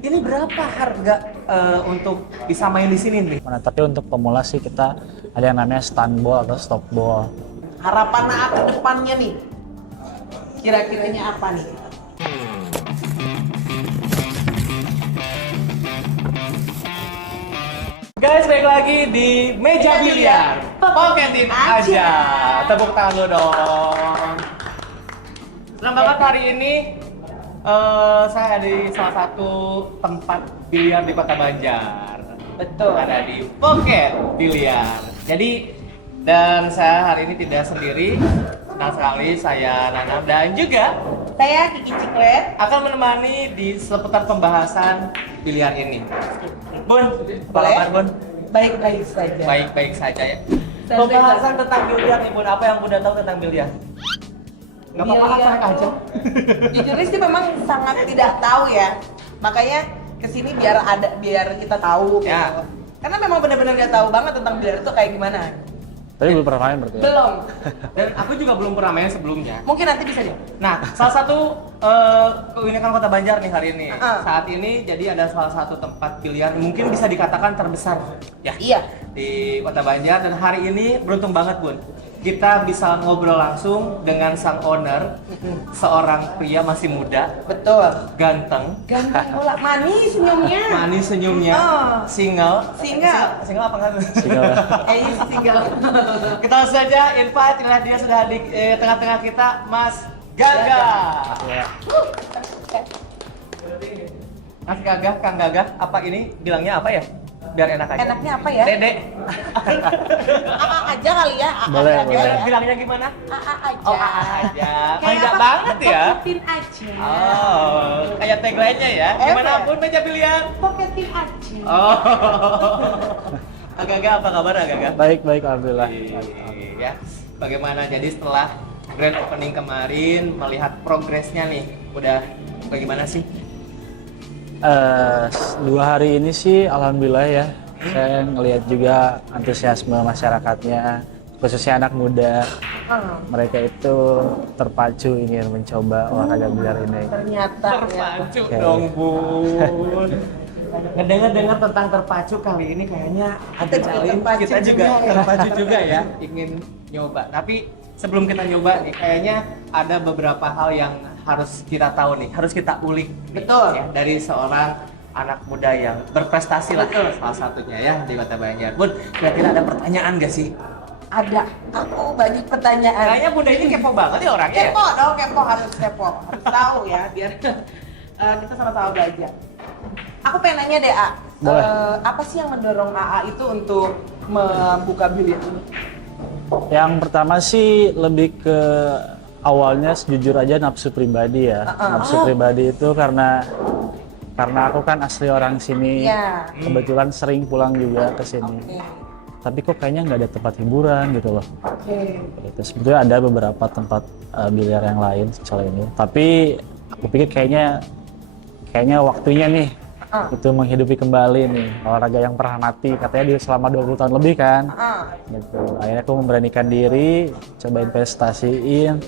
Ini berapa harga untuk bisa main di sini nih? Nah, tapi untuk pemula sih kita ada yang namanya stand ball atau stop ball. Harapan AA ke depannya nih, kira-kiranya apa nih? Guys, balik lagi di Meja Biliar. Poketin aja. Tepuk tangan lo dong. Senang banget hari ini saya ada di salah satu tempat biliar di Kota Banjar. Betul. Ada di Pocket Biliar. Jadi, dan saya hari ini tidak sendiri. Senang sekali saya Nanam dan juga Saya Kiki Ciklet. akan menemani di seputar pembahasan biliar ini. Bun, apa Boleh? kabar Bun? Baik-baik saja. Baik-baik saja ya. Saya Pembahasan baik-baik. tentang biliar nih Bun, apa yang Bunda tahu tentang biliar? Gak apa-apa, Biliar apa aja. tuh, jujur sih memang sangat tidak tahu ya. Makanya kesini biar kita tahu. Ya. Gitu. Karena memang benar-benar nggak tahu banget tentang biliar itu kayak gimana. Tapi belum pernah main berarti ya? Belum. Dan aku juga belum pernah main sebelumnya. Mungkin nanti bisa deh. Nah, salah satu keunikan Kota Banjar nih hari ini. Saat ini jadi ada salah satu tempat biliar mungkin bisa dikatakan terbesar ya Iya. di Kota Banjar, dan hari ini beruntung banget Bun. Kita bisa ngobrol langsung dengan sang owner, seorang pria masih muda, Betul. ganteng, Ganteng pula, manis senyumnya. manis senyumnya, Oh. single. Single. Single apa kan? Single. Single. Kita langsung saja invite, inilah dia sudah di tengah-tengah kita, Mas Gaga. Ya. Mas Gagah, Kang Gagah, apa ini bilangnya apa ya? Biar enak aja. Enaknya apa ya? Dede. AA aja kali ya. AA Boleh, aja boleh. ya. Bilangnya gimana? AA aja. Oh, aja. Kayak Manja apa? banget ya. Poketin aja. Oh, kayak tagline-nya ya. Gimana Emang. Bun meja biliar? Poketin aja. Oh. Agak-agak apa kabar Agak-agak? Baik, alhamdulillah. Ya, bagaimana jadi setelah grand opening kemarin, melihat progresnya nih, udah bagaimana sih? 2 hari ini sih alhamdulillah ya. Saya ngelihat juga antusiasme masyarakatnya, khususnya anak muda. Mereka itu terpacu ingin mencoba olahraga biliar ini. Ternyata ya. Terpacu Ya. dong Bun. Ngedengar-dengar tentang terpacu kali ini kayaknya Kita juga terpacu kita juga juga ya. terpacu juga ya, ingin nyoba. Tapi sebelum kita nyoba nih, kayaknya ada beberapa hal yang harus kita tahu nih, harus kita ulik nih, Betul. ya, dari seorang anak muda yang berprestasi lah, Betul. salah satunya ya di Kota Banjar. Bun, kira-kira ada pertanyaan gak sih? Ada. Aku banyak pertanyaan. Kayaknya Bunda ini kepo banget ya orangnya ya? Kepo dong, kepo harus kepo. Harus tahu ya, biar kita sama-sama belajar. Aku pengen nanya deh, A. Boleh. Apa sih yang mendorong AA itu untuk membuka biliar ini? Yang pertama sih lebih ke awalnya jujur aja nafsu pribadi ya. Nafsu pribadi itu karena aku kan asli orang sini. Iya. Kebetulan sering pulang juga ke sini. Oke. Tapi kok kayaknya nggak ada tempat hiburan gitu loh. Oke. Itu sebetulnya ada beberapa tempat biliar yang lain selain ini. Tapi aku pikir kayaknya waktunya nih itu menghidupi kembali nih olahraga yang pernah mati katanya selama 20 tahun lebih kan. Gitu. Akhirnya aku memberanikan diri, coba investasiin.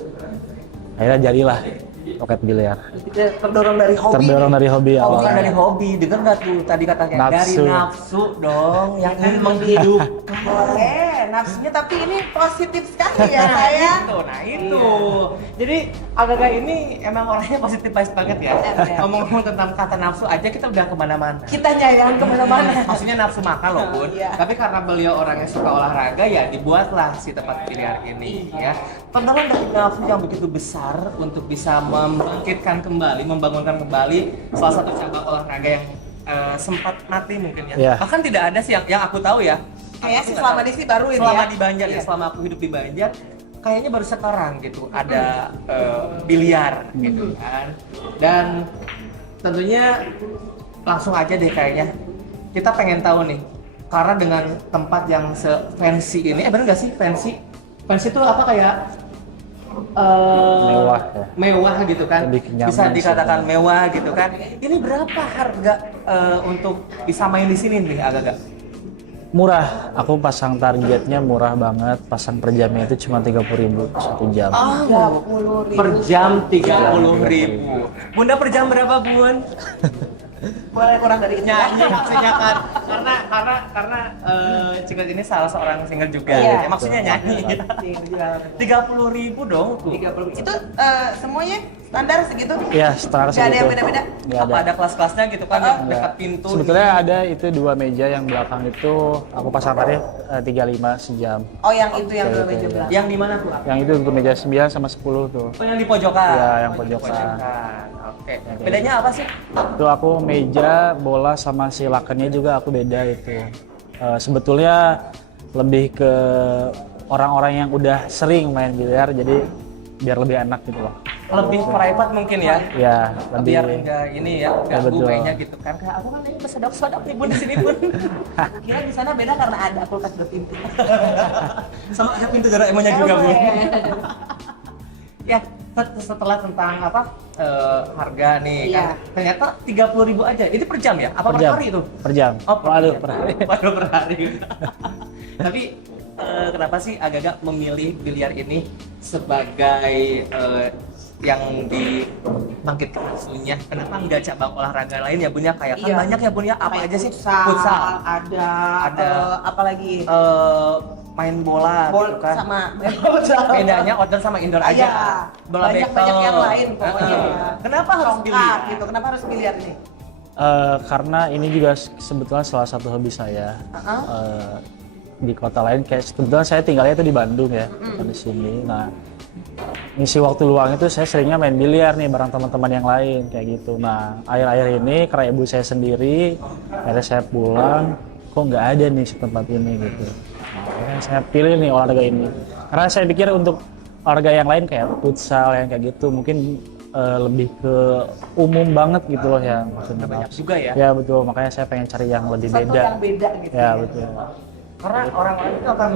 Akhirnya jadilah Pocket Biliar. Terdorong dari hobi. Terdorong dari hobi Oh, bukan awalnya. dari hobi, dengar nggak tuh tadi katanya? Dari Nafsu. nafsu dong, yang ingin menghidupkan. Boleh, nafsunya tapi ini positif sekali ya Nah saya. itu, nah itu. Jadi Agak ini emang orangnya positif banget ya. Ngomong-ngomong tentang kata nafsu aja kita udah kemana-mana. Kitanya yang kemana-mana. Maksudnya nafsu makan loh Bun. Iya. Tapi karena beliau orangnya suka olahraga ya dibuatlah si tempat biliar ini ya. Tentangan dari nafsu yang begitu besar untuk bisa membangkitkan kembali, membangunkan kembali salah satu cabang olahraga yang sempat mati mungkin ya. Iya. Bahkan tidak ada sih yang aku tahu ya. Kayaknya Aku sih nggak selama tahu. di sini baru ini Selama ya. di Banjar ya, Iya. selama aku hidup di Banjar kayaknya baru sekarang gitu ada biliar gitu kan. Dan tentunya langsung aja deh kayaknya kita pengen tahu nih, karena dengan tempat yang se-fancy ini, bener gak sih fancy? Fancy itu apa kayak Mewah ya. mewah gitu kan, Lebih nyaman bisa sih. dikatakan mewah gitu kan. Ini berapa harga untuk bisa main di sini nih agak-agak? Murah, aku pasang targetnya murah banget. Pasang per jamnya itu cuma 30.000 1 jam. Per jam 30.000. Bunda per jam berapa Bun? Boleh kurang dari itu. Nyanyi maksudnya kan karena Ciklet ini salah seorang singer juga. Iya. Ya, maksudnya nyanyi. 30.000 dong tuh. 30. Itu semuanya standar segitu? Iya, setengah Nggak ada segitu. yang beda-beda? Nggak Apa ada kelas-kelasnya gitu kan yang Nggak. dekat pintu. Sebetulnya ada itu 2 meja yang belakang itu aku pasang tarif 35 sejam. Oh, yang itu yang Kayak dua gitu, meja ya. belakang. Yang di mana tuh? Yang itu untuk meja 9 sama 10 tuh. Oh, yang di pojokan. Iya, yang Oh, di pojokan. Oke. Bedanya apa sih? Itu aku meja, bola sama si lakernya juga aku beda itu. Sebetulnya lebih ke orang-orang yang udah sering main biliar, jadi biar lebih enak gitu loh. Lebih private mungkin ya. Ya, lebih. Biar enggak ini ya, ganggu betul. kayaknya gitu kan. Kayak aku kan ini bersodok-sodok nih Bun di sini Bun. Kira di sana beda karena ada kulkas berpintu. Sama ada pintu Doraemonnya juga Bun. Boleh. Ya, setelah tentang apa harga nih Iya. kan ternyata 30.000 aja. Itu per jam ya? Apa per, jam. hari itu? Per jam. Oh, Waduh, jam. per hari. Waduh, per hari. Tapi kenapa sih agak-agak memilih biliar ini sebagai yang dibangkitkan isunya? Kenapa nggak cabang olahraga lain ya Bun ya? Kayak kan Iya. banyak ya Bun ya. Apa Main aja sih? Futsal, ada Ada. apalagi Main bola gitu kan. sama main futsal. Bedanya outdoor sama indoor aja. Iya. Bola Banyak bekel. yang lain pokoknya. Kenapa harus Tongkat biliar? gitu. Kenapa harus biliar ini? Karena ini juga sebetulnya salah satu hobi saya. Di kota lain, kayak kebetulan saya tinggalnya itu di Bandung ya, bukan di sini. Nah, ngisi waktu luang itu saya seringnya main biliar nih bareng teman-teman yang lain kayak gitu. Nah, akhir-akhir ini karena ibu saya sendiri, akhirnya saya pulang, kok nggak ada nih di tempat ini gitu. Nah, akhirnya saya pilih nih olahraga ini. Karena saya pikir untuk olahraga yang lain kayak futsal yang kayak gitu mungkin lebih ke umum banget gitu loh ya. Maksudnya Banyak juga ya. Ya betul, makanya saya pengen cari yang lebih Satu beda. yang beda gitu. Ya betul. Karena orang-orang itu akan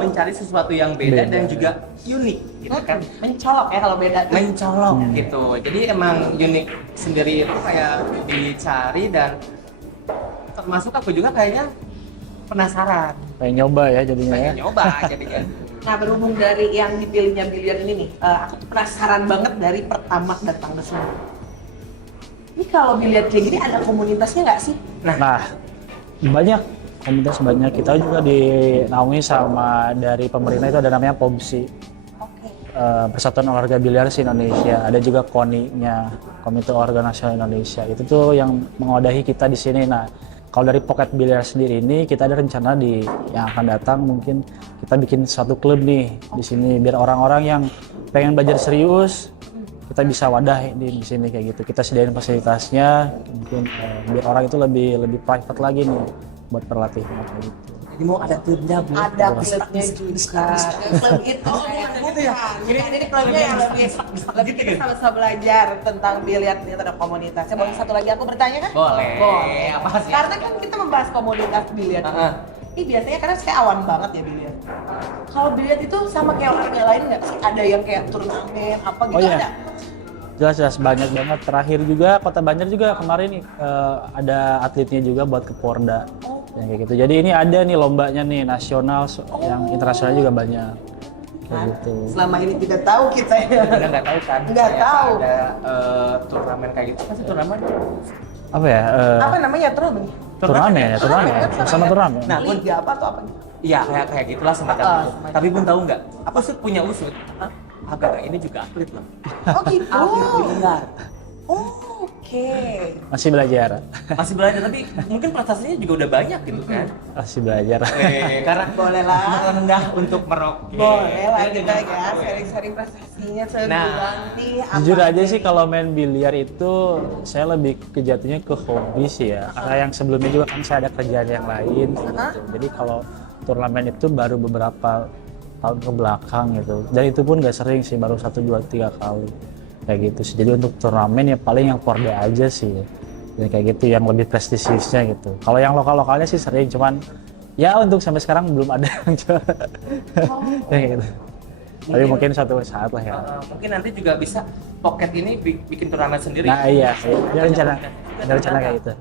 mencari sesuatu yang beda dan juga unik gitu kan. Mencolok ya kalau beda tuh. Mencolok gitu. Jadi emang unik sendiri itu kayak dicari dan termasuk aku juga kayaknya penasaran. Pengen nyoba ya jadinya ya. Pengen nyoba jadinya. Nah, berhubung dari yang dipilihnya biliar ini nih, aku tuh penasaran banget dari pertama datang ke sini. Ini kalau biliar kayak gini ada komunitasnya nggak sih? Nah, banyak komunitas banyak. Kita juga dinaungi sama dari pemerintah itu ada namanya POBSI, Oke. Persatuan Olahraga Biliar Indonesia. Ada juga KONI-nya, Komite Olahraga Nasional Indonesia. Itu tuh yang mengwadahi kita di sini. Nah, kalau dari Pocket Biliar sendiri ini kita ada rencana di yang akan datang mungkin kita bikin suatu klub nih di sini biar orang-orang yang pengen belajar serius kita bisa wadah di sini kayak gitu. Kita sediain fasilitasnya mungkin biar orang itu lebih private lagi nih buat berlatih kayak gitu. Jadi mau ada klubnya Bu. Ada klubnya juga. Klub itu bukan. Jadi klubnya yang lebih kita sama-sama belajar tentang biliar di ada komunitasnya. Boleh satu lagi aku bertanya kan? Boleh. Boleh. Apa sih? Karena kan kita membahas komunitas biliar. Ini biasanya karena saya awan banget ya biliar. Kalau biliar itu sama kayak olahraga lain nggak sih? Ada yang kayak turnamen apa gitu Oh, iya. ada? Jelas banyak banget. Terakhir juga Kota Banjar juga kemarin ada atletnya juga buat ke Porda. Yang kayak gitu. Jadi ini ada nih lombanya nih nasional, yang internasional juga banyak. Kayak gitu. Selama ini tidak tahu kita ya. Kita nggak tahu kan? Nggak Ternyata tahu. Ada turnamen kayak gitu. Apa sih turnamen? Apa ya? Apa namanya turnamen? Turnamen ya, turnamen. Sama turnamen. Nah, Bun, Liga apa atau apa? iya kayak gitulah semacam itu. semacam. Tapi Bun tahu nggak? Usut punya usut. Agak ini juga atlet loh. Oh gitu. Atlet biliar. Oh, oke. Masih belajar. Masih belajar tapi mungkin prestasinya juga udah banyak gitu kan. Masih belajar. Karena Boleh lah. merendah untuk merok. Boleh lah kita ya sharing-sharing prestasinya sebulan nih. apa Jujur aja nih? sih kalau main biliar itu saya lebih kejatuhnya ke hobi sih ya. Karena yang sebelumnya juga kan saya ada kerjaan yang lain. Gitu. Jadi kalau turnamen itu baru beberapa tahun ke belakang gitu. Dan itu pun gak sering sih, baru 1, 2, 3 kali. Kayak gitu sih. Jadi untuk turnamen ya paling yang Porda aja sih. Dan kayak gitu yang lebih prestisiusnya gitu. Kalau yang lokal-lokalnya sih sering, cuman ya untuk sampai sekarang belum ada yang juara. Kayak gitu. Tapi mungkin suatu saat lah ya. Mungkin nanti juga bisa Pocket ini bikin turnamen sendiri. Nah iya, ada rencana kayak gitu.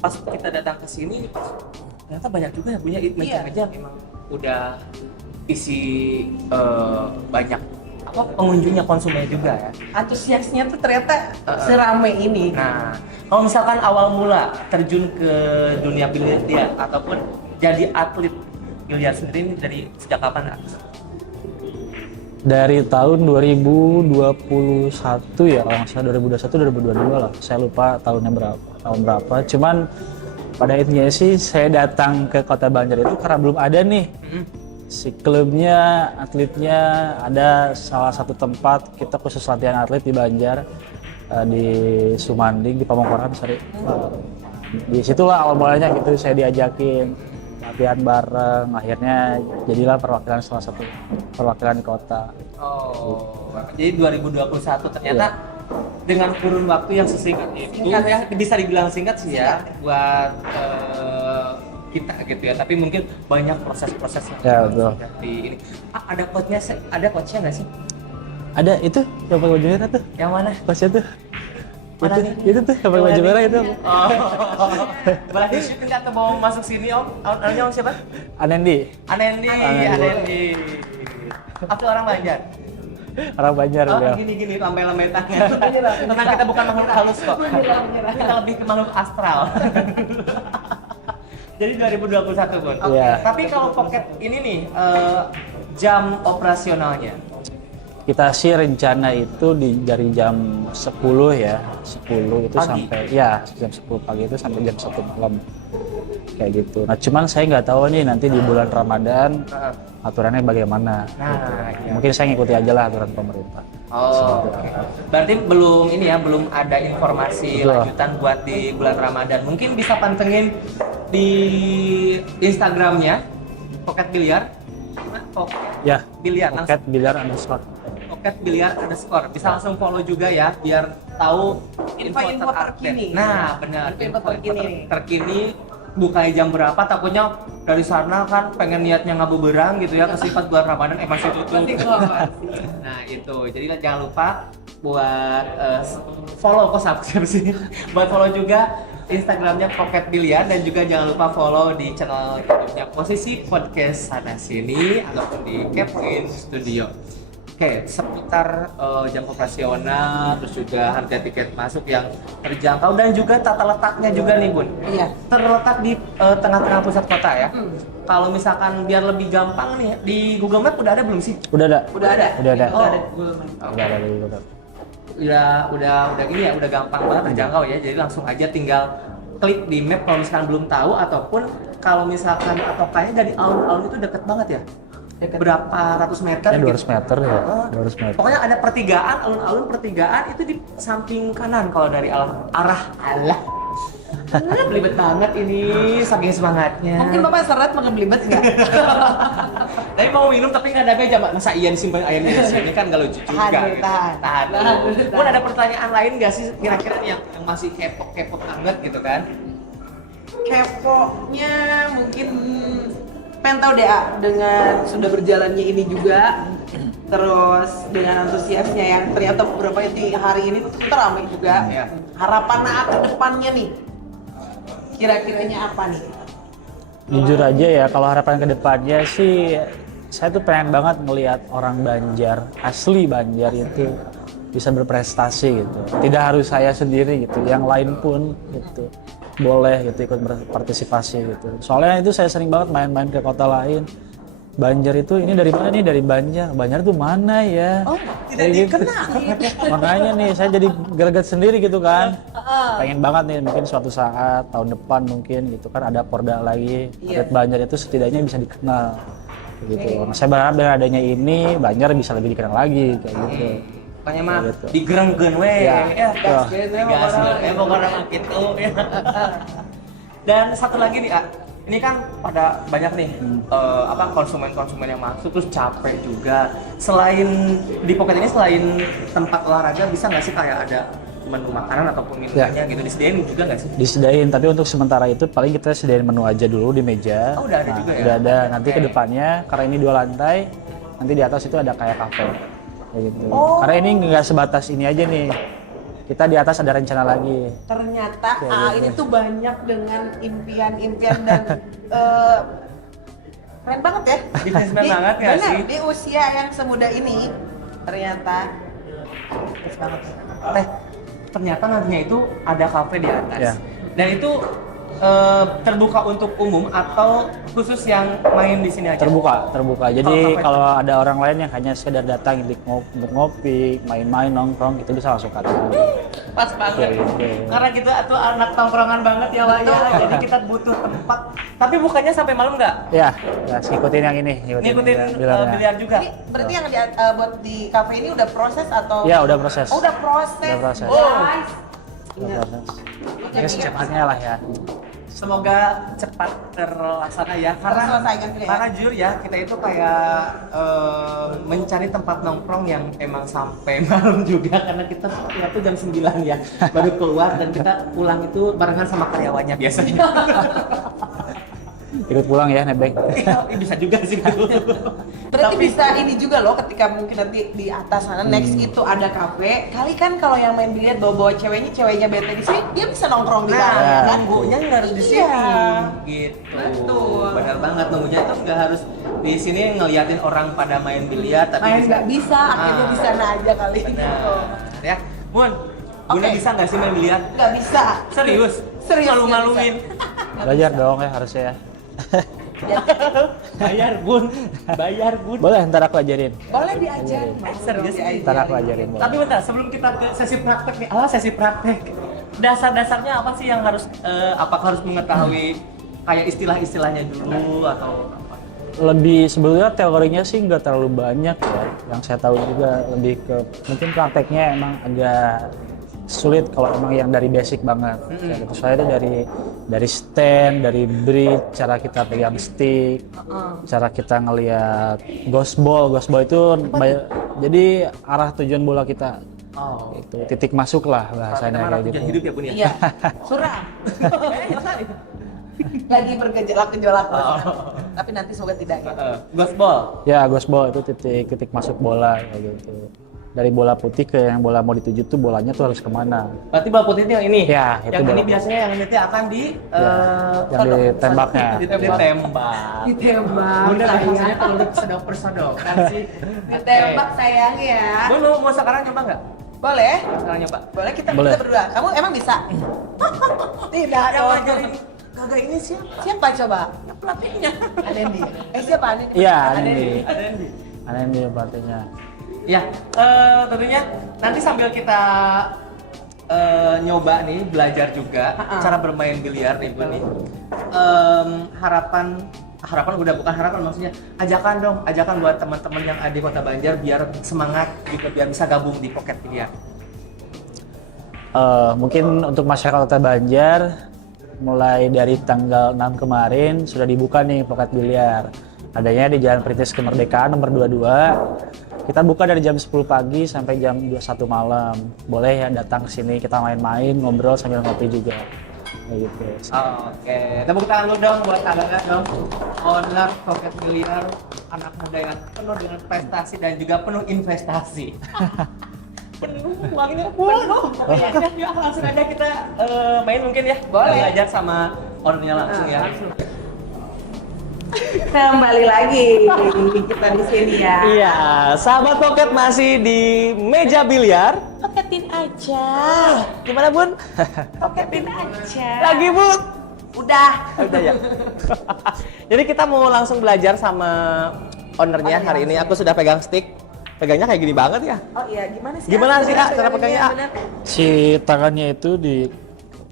Pas kita datang ke sini, ternyata banyak juga yang punya meja-meja yang emang udah isi banyak pengunjungnya, konsumennya juga ya. Antusiasnya tuh ternyata serame ini. Nah, kalau misalkan awal mula terjun ke dunia biliar ataupun jadi atlet biliar sendiri ini dari sejak kapan? Dari tahun 2021 ya, kalau nggak salah 2021 2022 lah. Saya lupa tahun berapa. Cuman pada intinya sih saya datang ke Kota Banjar itu karena belum ada nih si klubnya, atletnya. Ada salah satu tempat kita khusus latihan atlet di Banjar, di Sumanding, di Pamongkoran, sorry. Di situlah awal mulanya gitu saya diajakin latihan bareng, akhirnya jadilah salah satu perwakilan kota. Oh, jadi 2021 ternyata dengan kurun waktu yang sesingkat itu, ya bisa dibilang singkat sih ya buat kita gitu ya. Tapi mungkin banyak proses-proses yang sudah di ini. Ada coachnya nggak sih? Ada itu yang pakai baju merah tuh. Yang mana? Coachnya tuh. Mana nih? Itu tuh yang pakai baju merah itu. Oh, boleh di shoot atau mau masuk sini om? Namanya om siapa? Anendi. Anendi. Aku orang Banjar. Orang Banjar beliau. Gini lambai-lambai tangan. Tenang, kita bukan makhluk halus kok. Kita lebih ke makhluk astral. Jadi 2021 Bun. Iya. Tapi kalau Pocket ini nih jam operasionalnya. Kita sih rencana itu dari jam 10 ya, 10 itu pagi. sampai ya jam 10 pagi itu sampai jam 1 malam kayak gitu. Nah cuman saya nggak tahu nih nanti di bulan Ramadan aturannya bagaimana. Nah, gitu. iya. Mungkin saya ngikuti aja lah aturan pemerintah. Oh, oke. Berarti belum ada informasi Betul. lanjutan buat di bulan Ramadan. Mungkin bisa pantengin di Instagramnya Pocket Biliar. Pocket Ya, Biliar Pocket Biliar underscore. Pocket Biliar underscore. Bisa langsung follow juga ya biar tahu Info-info terupdate. terkini. Nah, benar. Info terkini. Terkini bukanya jam berapa, takutnya dari sana kan pengen niatnya ngabuburan gitu ya, kesifat bulan Ramadan masih tutup. Nah itu, jadi jangan lupa buat follow siapa sih? Buat follow juga Instagramnya Pocket Biliar dan juga jangan lupa follow di channel YouTube-nya Posisi Podcast sana sini ataupun di Kevin Studio. Oke, seputar jam operasional, terus juga harga tiket masuk yang terjangkau dan juga tata letaknya juga nih Bun. Iya. Terletak di tengah-tengah pusat kota ya. Kalau misalkan biar lebih gampang nih, di Google Map udah ada belum sih? Udah ada. Udah ada. Udah ada. Udah ada di Google Map. Udah ada di Google. Udah gini ya, udah gampang banget terjangkau ya. Jadi langsung aja tinggal klik di map kalau misalkan belum tahu, ataupun kalau misalkan kayaknya dari alun-alun itu deket banget ya. Berapa ratus meter Ya, 200 gitu. meter ya. 200 meter. Pokoknya ada pertigaan, alun-alun pertigaan itu di samping kanan kalau dari arah Allah. Belibet banget ini, saking semangatnya. Mungkin Bapak seret makan belibet nggak? Tapi mau minum tapi nggak ada meja, Mbak. Masa iya disimpan ayamnya di sini kan nggak lucu juga. Tahan, gitu. tahan. Tahan. Tahan. Pun ada pertanyaan lain nggak sih kira-kira yang masih kepo banget gitu kan? Kepo-nya mungkin pengen tahu deh dengan sudah berjalannya ini juga, terus dengan antusiasnya yang ternyata beberapa hari ini tuh ternyata ramai juga. Iya. Harapan ke depannya nih, kira-kiranya apa nih? Jujur aja ya, kalau harapan ke depannya sih saya tuh pengen banget melihat orang Banjar, asli Banjar itu bisa berprestasi gitu. Tidak harus saya sendiri gitu, yang lain pun gitu boleh gitu ikut berpartisipasi gitu. Soalnya itu saya sering banget main-main ke kota lain. Banjar itu ini dari mana nih? Dari Banjar. Banjar itu mana ya? Oh, Kayak gitu. Makanya nih saya jadi greget sendiri gitu kan. Pengen banget nih mungkin suatu saat tahun depan mungkin gitu kan ada Porda lagi. Iya. Atlet Banjar itu setidaknya bisa dikenal. Gitu. Nah, saya berharap dengan adanya ini Banjar bisa lebih dikenal lagi kayak gitu. Pokoknya mah Gitu. digerengkeun we. Ya. gas Tuh. we pokoknya mah gitu. Dan satu lagi nih, ini kan pada banyak nih konsumen-konsumen yang masuk terus capek juga. Selain di Pocket ini selain tempat olahraga bisa nggak sih kayak ada menu makanan ataupun minumannya gitu disediain juga nggak sih? Disediain, tapi untuk sementara itu paling kita sediain menu aja dulu di meja. Oh, udah ada juga ya? Udah ada. Nanti Oke. ke depannya karena ini 2 lantai, nanti di atas itu ada kayak kafe. Kayak gitu. Oh. Karena ini nggak sebatas ini aja nih. Kita di atas ada rencana lagi. Ternyata Ya, ini tuh banyak dengan impian-impian dan keren banget ya. Businessman banget nggak benar, sih? di usia yang semuda ini Ternyata Bagus banget. Teh, ternyata nantinya itu ada kafe di atas. Ya. Dan itu terbuka untuk umum atau khusus yang main di sini aja? Terbuka. Jadi kafe- kalau ada orang lain yang hanya sekedar datang untuk ngopi, main-main, nongkrong, itu bisa langsung ke atas. Pas banget. Oke. Karena kita tuh anak tongkrongan banget ya, Wak ya. Jadi kita butuh tempat. Tapi bukannya sampai malam nggak? Ya, ngikutin yang ini, Ngikutin bilangnya. biliar juga. ini berarti yang buat di kafe ini udah proses atau? Ya, udah proses. Oh, udah proses. Udah proses. Guys. Udah proses. Ya secepatnya lah ya. Semoga cepat terlaksana ya, Terselesaikan ya. karena jujur ya, kita itu kayak mencari tempat nongkrong yang emang sampai malam juga, karena kita tuh jam 9 ya baru keluar, dan kita pulang itu barengan sama karyawannya biasanya. Ikut pulang ya, nebeng. Iya, bisa juga sih gitu. Berarti Tapi- bisa ini juga loh, ketika mungkin nanti di atas sana next itu ada kafe. Kali kan kalau yang main biliar bawa ceweknya bete di sini, dia bisa nongkrong di sana. Nah, kan? nunggunya nggak harus di sini, Iya. gitu. Betul. Benar banget, nunggunya itu nggak harus di sini ngeliatin orang pada main biliar, tapi Main nggak bisa, akhirnya Ah. di sana aja kali. Benar. Ya, Bun, Bunda Oke. bisa nggak sih main biliar? Nggak bisa. Serius? Serius, Malu-maluin. Belajar dong ya harusnya ya. Bayar, Bun. Bayar, Bun. Boleh, ntar aku ajarin. Boleh diajarin. Serius? Ntar aku ajarin. boleh. Tapi bentar, sebelum kita ke sesi praktek nih, sesi praktek. Dasar-dasarnya apa sih yang harus, apakah harus mengetahui kayak istilah-istilahnya dulu atau apa? Lebih sebelumnya teorinya sih nggak terlalu banyak ya. Yang saya tahu juga lebih ke mungkin prakteknya emang agak sulit kalau emang yang dari basic banget. Kayak gitu. Soalnya itu dari stand, dari bridge, cara kita pegang stick, cara kita ngelihat ghost ball itu jadi arah tujuan bola kita. Oh. Itu titik masuk lah bahasanya Mana kayak tujuan gitu. hidup ya, Bun ya? Iya. Surah. Lagi bergejolak-gejolak. Tapi nanti semoga tidak ya. Gospel. Ya, ghost ball itu titik masuk bola kayak gitu. Dari bola putih ke yang bola mau dituju tuh bolanya tuh harus kemana? Berarti bola putih itu yang ini? Ya, itu yang bola ini putih. biasanya yang ini akan di yang ditembaknya. ditembak. Ditembak. Bunda sayang. biasanya kalau di persodok-persodokan sih. Ditembak sayang ya. Bun, mau sekarang coba nggak? Boleh? Sekarang nyoba. Boleh kita Boleh. berdua. Kamu emang bisa? Tidak Yang dong. ngajarin kagak ini siapa? Siapa coba? Pelatihnya. Anendi. Siapa Anendi? Iya, Anendi. Anendi. Anendi pelatihnya. Ya, tentunya nanti sambil kita nyoba nih, belajar juga cara bermain biliar nih Bun nih. Harapan udah bukan harapan, maksudnya ajakan buat teman-teman yang ada di Kota Banjar biar semangat juga, biar bisa gabung di Pocket Biliar. Mungkin untuk masyarakat Kota Banjar mulai dari tanggal 6 kemarin sudah dibuka nih Pocket Biliar. Adanya di Jalan Perintis Kemerdekaan nomor 22. Kita buka dari jam 10 pagi sampai jam 21 malam. Boleh ya datang ke sini, kita main-main, ngobrol sambil ngopi juga. Kayak gitu. Oke, tepuk tangan dulu dong buat Aga dong. Owner Pocket Biliar, anak muda yang penuh dengan prestasi dan juga penuh investasi. Penuh uangnya penuh. Ya, langsung aja kita main mungkin ya. Boleh. Belajar sama ownernya langsung ya. Kembali lagi kita di sini ya. Iya, sahabat Pocket masih di meja biliar. Poketin aja. Gimana Bun? Poketin aja. Lagi Bun? Udah. Udah ya. Jadi kita mau langsung belajar sama ownernya hari ini. Aku sudah pegang stick. Pegangnya kayak gini banget ya. Oh iya, gimana sih? Gimana sih, Kak, cara pegangnya, Kak? Bener. Si tangannya itu di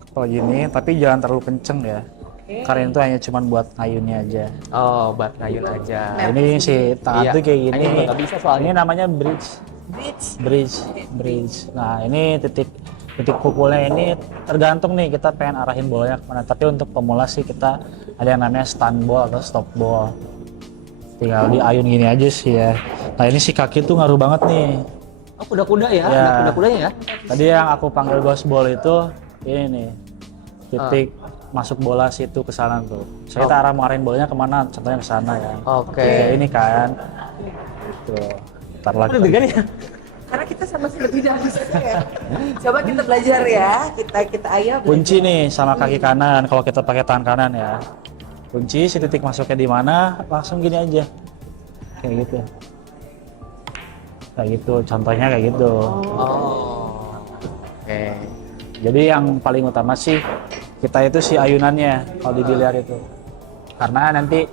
kepala gini, tapi jangan terlalu kenceng ya. Karena itu hanya cuma buat ngayunnya aja. Oh, buat ngayun aja. Nah, ini si tangan Iya. tuh kayak Ini gini. juga nggak bisa soalnya. Ini namanya bridge. Bridge. Nah, ini titik pukulnya ini tergantung nih kita pengen arahin bolanya kemana. Tapi untuk pemula sih kita ada yang namanya stun ball atau stop ball. Tinggal diayun gini aja sih ya. Nah, ini si kaki tuh ngaruh banget nih. Oh, kuda-kuda ya? Ya. Ada kuda-kudanya ya? Tadi yang aku panggil ghost ball itu ini nih. Titik masuk bola situ ke sana tuh. So, kita mau arahin bolanya kemana? Contohnya ke sana ya. Oke. Kayak ini kan. Tuh. Ntar lagi. Deg-degan ya? Karena kita sama-sama tidak bisa ya. Coba kita belajar ya. Kita ayo. Kunci nih sama kaki kanan kalau kita pakai tangan kanan ya. Kunci si titik masuknya di mana, langsung gini aja. Kayak gitu. kayak gitu. Contohnya kayak gitu. Oh. Oke. Jadi yang paling utama sih kita itu si ayunannya kalau di biliar itu. Karena nanti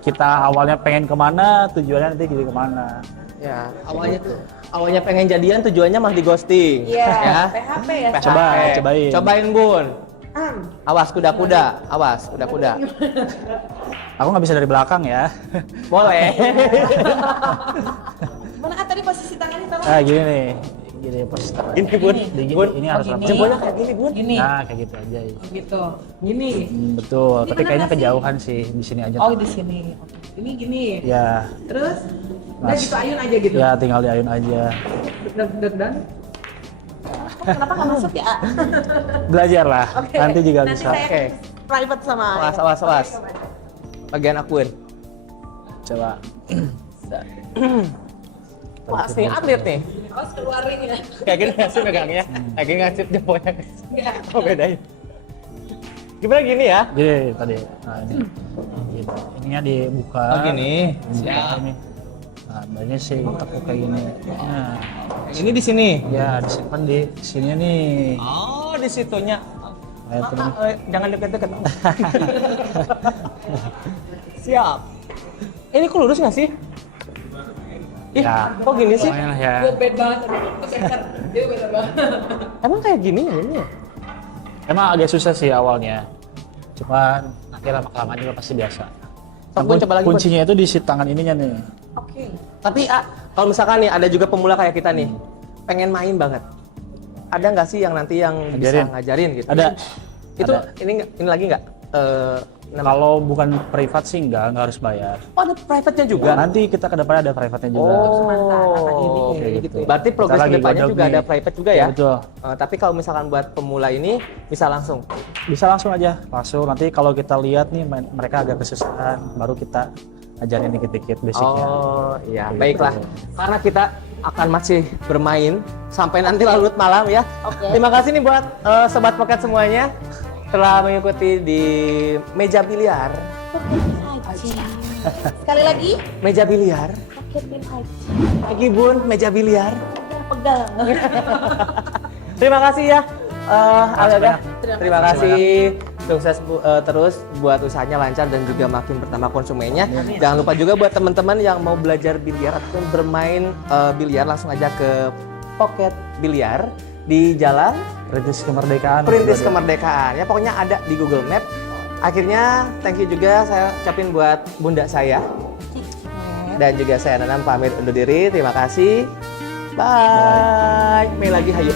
kita awalnya pengen kemana, tujuannya nanti jadi kemana. Ya, awalnya pengen jadian, tujuannya malah di ghosting. Iya, Ya. PHP ya. PHP. Cobain. Cobain, Bun. Awas kuda-kuda, awas kuda-kuda. Aku nggak bisa dari belakang ya. Boleh. Mana tadi posisi tangannya tahu? Gini nih, gini posisi tangan. Ini, Bun. Gini, Bun. ini harus gini. rapat. Jempolnya kayak gini, Bun. Gini. Nah, kayak gitu aja. Ya. Gitu. Gini. Betul, Ini tapi mana kayaknya sih? kejauhan sih di sini aja. Oh, di sini. Oke. Ini gini. Ya, Terus udah Mas. gitu ayun aja gitu. ya tinggal diayun aja. Dan kenapa nggak masuk ya? Belajar lah, Oke. nanti juga Nanti bisa. saya Oke. private sama. Awas. Bagian akuin. Coba. Wah, asli atlet nih. Awas keluarin ya. Kayak gini nggak sih megangnya? Kayak gini nggak sih jempolnya? Enggak. Oh, bedain. Gimana gini ya? Gini tadi. Nah, ini. Gitu. Ininya dibuka. Oh, gini. Dibuka Siap. ini. Nah, banyak sih tekuk kayak gini. Nah, Ini di sini. ya disimpan di sini nih. Oh, di situnya. Nah, itu nih. Jangan deket-deket. Siap. Ini kok lurus nggak sih? Ih, Ya, kok gini sih? pokoknya lah ya. Gue bad banget. Dia beda banget. Emang kayak gini ya ini? Emang agak susah sih awalnya. Cuman nanti lama-kelamaan juga pasti biasa. Sok, Bun, coba lagi, Bun. Kuncinya itu di si tangan ininya nih. Oke. Tapi kalau misalkan nih ada juga pemula kayak kita nih, pengen main banget. Ada nggak sih yang nanti yang bisa Ngajarin? ngajarin gitu? Ada. Itu Ada. ini lagi nggak? Kalau bukan privat sih nggak harus bayar. Oh, ada private-nya juga. Nanti kita ke depannya ada private-nya juga. Oh, Kayak gitu. gitu. Berarti Kita progres lagi kedepannya godok juga nih. ada private juga ya? Betul. Tapi kalau misalkan buat pemula ini bisa langsung. Bisa langsung aja, langsung. Nanti kalau kita lihat nih mereka agak kesusahan, baru kita ajarin dikit-dikit basicnya. Oh iya, Kayak baiklah. gitu. Karena kita akan masih bermain sampai nanti larut malam ya. Oke. Terima kasih nih buat sobat pocket semuanya telah mengikuti di meja biliar. Sekali lagi. Meja biliar. Paketin aja. Lagi Bun, meja biliar. Pegang. Terima kasih ya. Alga. banyak. Terima kasih. Sukses terus buat usahanya lancar dan juga makin bertambah konsumennya. Jangan lupa juga buat teman-teman yang mau belajar biliar atau bermain biliar langsung aja ke Pocket Biliar di Jalan Perintis Kemerdekaan. Perintis Kemerdekaan. Ya pokoknya ada di Google Map. Akhirnya thank you juga saya ucapin buat bunda saya. Dan juga saya Nanam pamit undur diri. Terima kasih. Bye. Main lagi hayu.